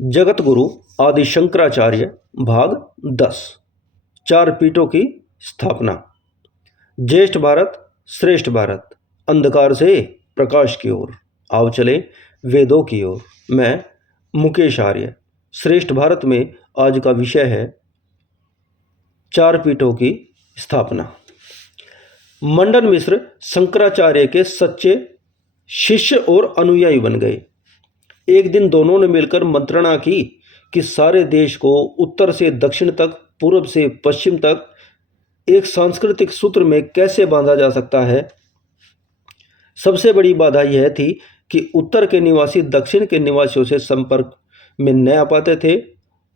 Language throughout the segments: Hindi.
जगत गुरु आदि शंकराचार्य भाग 10। चार पीठों की स्थापना। ज्येष्ठ भारत श्रेष्ठ भारत, अंधकार से प्रकाश की ओर आओ चले वेदों की ओर। मैं मुकेश आर्य। श्रेष्ठ भारत में आज का विषय है चार पीठों की स्थापना। मंडन मिश्र शंकराचार्य के सच्चे शिष्य और अनुयायी बन गए। एक दिन दोनों ने मिलकर मंत्रणा की कि सारे देश को उत्तर से दक्षिण तक, पूर्व से पश्चिम तक एक सांस्कृतिक सूत्र में कैसे बांधा जा सकता है। सबसे बड़ी बाधा यह थी कि उत्तर के निवासी दक्षिण के निवासियों से संपर्क में न आ पाते थे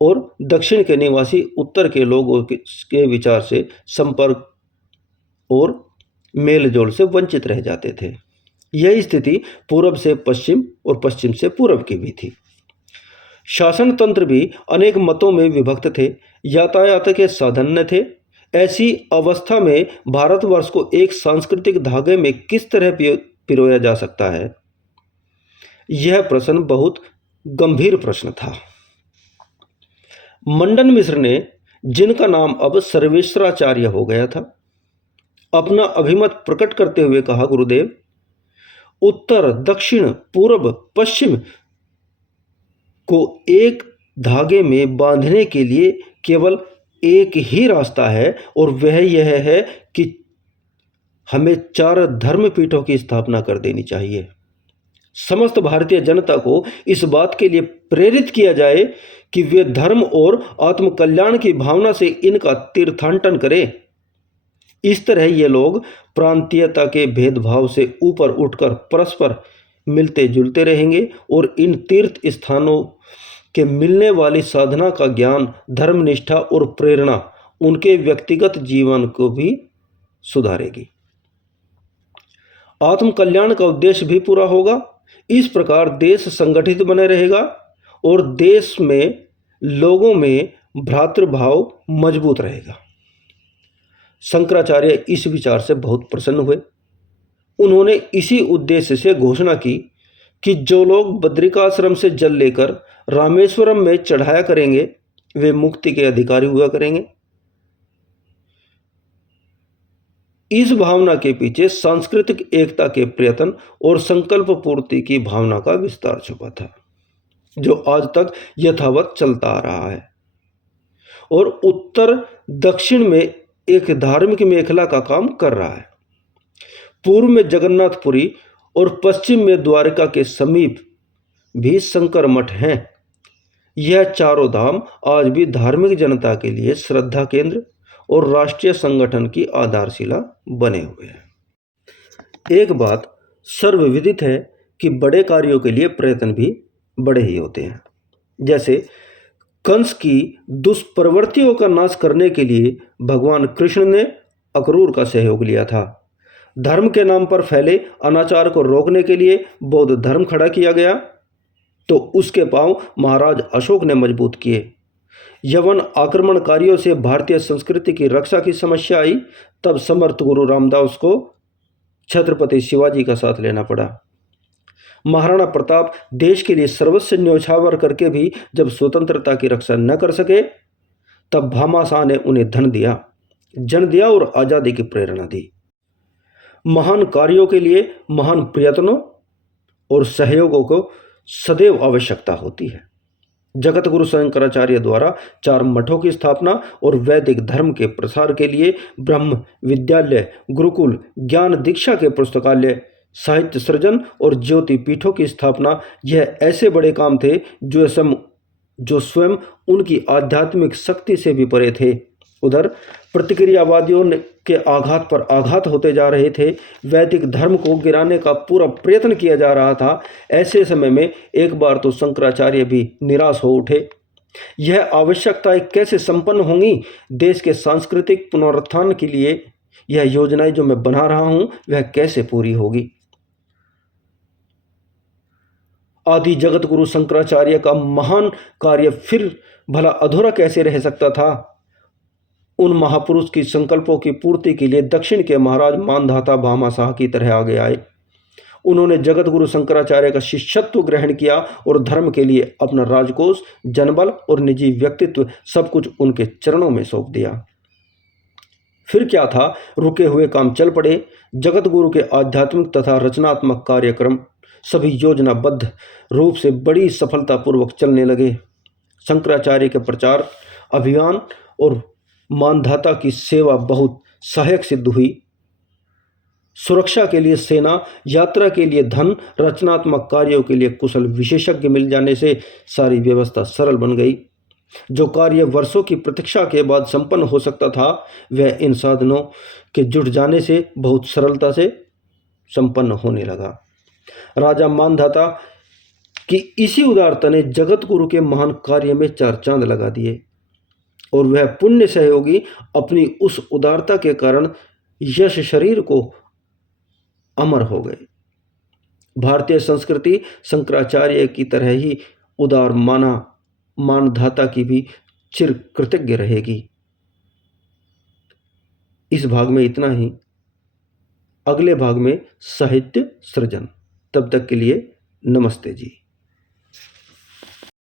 और दक्षिण के निवासी उत्तर के लोगों के विचार से संपर्क और मेल जोल से वंचित रह जाते थे। यही स्थिति पूर्व से पश्चिम और पश्चिम से पूर्व की भी थी। शासन तंत्र भी अनेक मतों में विभक्त थे, यातायात के साधन न थे। ऐसी अवस्था में भारतवर्ष को एक सांस्कृतिक धागे में किस तरह पिरोया जा सकता है, यह प्रश्न बहुत गंभीर प्रश्न था। मंडन मिश्र ने, जिनका नाम अब सर्वेश्वराचार्य हो गया था, अपना अभिमत प्रकट करते हुए कहा, गुरुदेव, उत्तर दक्षिण पूर्व पश्चिम को एक धागे में बांधने के लिए केवल एक ही रास्ता है और वह यह है कि हमें चार धर्मपीठों की स्थापना कर देनी चाहिए। समस्त भारतीय जनता को इस बात के लिए प्रेरित किया जाए कि वे धर्म और आत्मकल्याण की भावना से इनका तीर्थाटन करें। इस तरह ये लोग प्रांतीयता के भेदभाव से ऊपर उठकर परस्पर मिलते जुलते रहेंगे और इन तीर्थ स्थानों के मिलने वाली साधना का ज्ञान, धर्मनिष्ठा और प्रेरणा उनके व्यक्तिगत जीवन को भी सुधारेगी। आत्मकल्याण का उद्देश्य भी पूरा होगा। इस प्रकार देश संगठित बने रहेगा और देश में लोगों में भ्रातृभाव मजबूत रहेगा। शंकराचार्य इस विचार से बहुत प्रसन्न हुए। उन्होंने इसी उद्देश्य से घोषणा की कि जो लोग बद्रिकाश्रम से जल लेकर रामेश्वरम में चढ़ाया करेंगे वे मुक्ति के अधिकारी हुआ करेंगे। इस भावना के पीछे सांस्कृतिक एकता के प्रयत्न और संकल्प पूर्ति की भावना का विस्तार छुपा था, जो आज तक यथावत चलता आ रहा है और उत्तर दक्षिण में एक धार्मिक मेखला का काम कर रहा है। पूर्व में जगन्नाथपुरी और पश्चिम में द्वारका के समीप भी शंकर मठ हैं। यह चारों धाम आज भी धार्मिक जनता के लिए श्रद्धा केंद्र और राष्ट्रीय संगठन की आधारशिला बने हुए हैं। एक बात सर्वविदित है कि बड़े कार्यों के लिए प्रयत्न भी बड़े ही होते हैं। जैसे कंस की दुष्प्रवृत्तियों का नाश करने के लिए भगवान कृष्ण ने अक्रूर का सहयोग लिया था। धर्म के नाम पर फैले अनाचार को रोकने के लिए बौद्ध धर्म खड़ा किया गया तो उसके पांव महाराज अशोक ने मजबूत किए। यवन आक्रमणकारियों से भारतीय संस्कृति की रक्षा की समस्या आई तब समर्थ गुरु रामदास को छत्रपति शिवाजी का साथ लेना पड़ा। महाराणा प्रताप देश के लिए सर्वस्व न्यौछावर करके भी जब स्वतंत्रता की रक्षा न कर सके तब भामाशाह ने उन्हें धन दिया, जन दिया और आज़ादी की प्रेरणा दी। महान कार्यों के लिए महान प्रयत्नों और सहयोगों को सदैव आवश्यकता होती है। जगत गुरु शंकराचार्य द्वारा चार मठों की स्थापना और वैदिक धर्म के प्रसार के लिए ब्रह्म विद्यालय, गुरुकुल, ज्ञान दीक्षा के पुस्तकालय, साहित्य सृजन और ज्योति पीठों की स्थापना, यह ऐसे बड़े काम थे जो स्वयं उनकी आध्यात्मिक शक्ति से भी परे थे। उधर प्रतिक्रियावादियों के आघात पर आघात होते जा रहे थे। वैदिक धर्म को गिराने का पूरा प्रयत्न किया जा रहा था। ऐसे समय में एक बार तो शंकराचार्य भी निराश हो उठे। यह आवश्यकताएं कैसे संपन्न होंगी? देश के सांस्कृतिक पुनरुत्थान के लिए यह योजनाएं जो मैं बना रहा हूं वह कैसे पूरी होगी? आदि जगत गुरु शंकराचार्य का महान कार्य फिर भला अधूरा कैसे रह सकता था? उन महापुरुष की संकल्पों की पूर्ति के लिए दक्षिण के महाराज मानधाता भामाशाह की तरह आगे आए उन्होंने जगत गुरु शंकराचार्य का शिष्यत्व ग्रहण किया और धर्म के लिए अपना राजकोष, जनबल और निजी व्यक्तित्व सब कुछ उनके चरणों में सौंप दिया। फिर क्या था, रुके हुए काम चल पड़े। जगत गुरु के आध्यात्मिक तथा रचनात्मक कार्यक्रम सभी योजनाबद्ध रूप से बड़ी सफलतापूर्वक चलने लगे। शंकराचार्य के प्रचार अभियान और मानधाता की सेवा बहुत सहायक सिद्ध हुई। सुरक्षा के लिए सेना, यात्रा के लिए धन, रचनात्मक कार्यों के लिए कुशल विशेषज्ञ मिल जाने से सारी व्यवस्था सरल बन गई। जो कार्य वर्षों की प्रतीक्षा के बाद संपन्न हो सकता था, वह इन साधनों के जुट जाने से बहुत सरलता से संपन्न होने लगा। राजा मानधाता की इसी उदारता ने जगत गुरु के महान कार्य में चार चांद लगा दिए और वह पुण्य सहयोगी अपनी उस उदारता के कारण यश शरीर को अमर हो गए। भारतीय संस्कृति शंकराचार्य की तरह ही उदार मानधाता की भी चिर कृतज्ञ रहेगी। इस भाग में इतना ही। अगले भाग में साहित्य सृजन। तब तक के लिए नमस्ते जी।